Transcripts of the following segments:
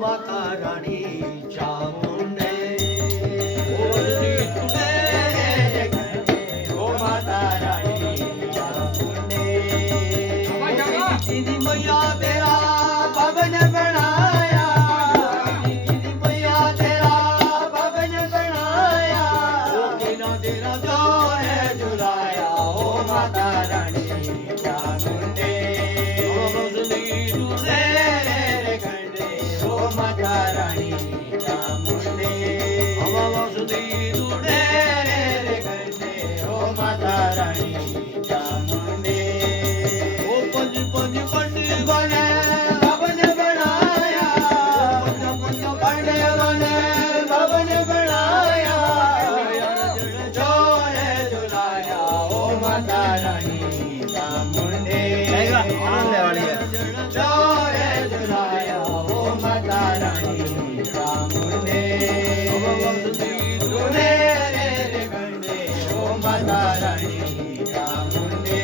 माता रानी चामुंडे दीदी मैया तेरा भवन बनाया, दीदी मैया तेरा भवन बनाया, तेरा तेरा जो है झुलाया ओ माता रानी चामुंडे रे खंडे ओ माता रानी चामुंडे रे खंडे ओ माता रानी चामुंडे पंज पंज पंडित बने भवन बनाया, पंज पंज पंडित बने भवन बनाया, जो है झुलाया ओ माता रानी चामुंडे जो है झुलाया ओ माता रानी चामुंडे रे खंडे ओ माता रानी चामुंडे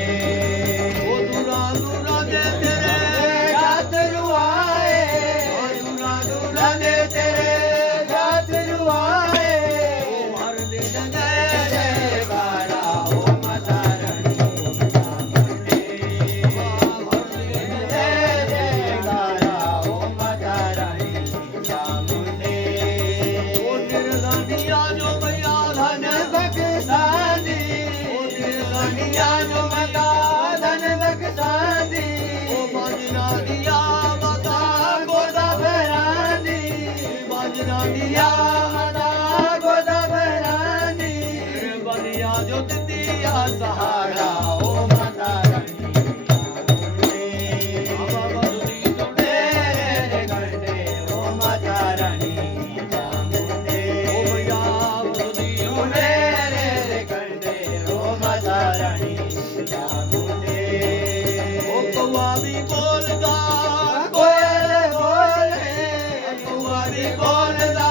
दिया माता गोदा भरानी बलिया जो दिया सहारा ओ माता रानी चामुंडे रे खंडे ओ माता रानी चामुंडे ओ मैया रे खंडे ओ माता रानी चामुंडे ओ कौवा भी बोलदा कोयल बोले, कौवा भी बोलदा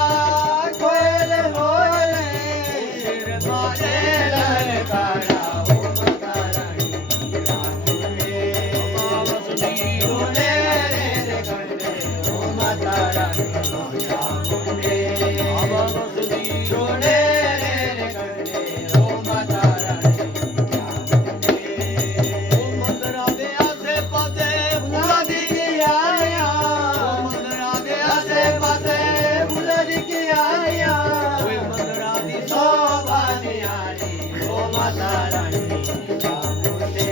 माता रानी चामुंडे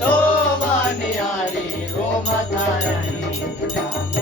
शोभा निहारी ओ माता रानी चामुंडे।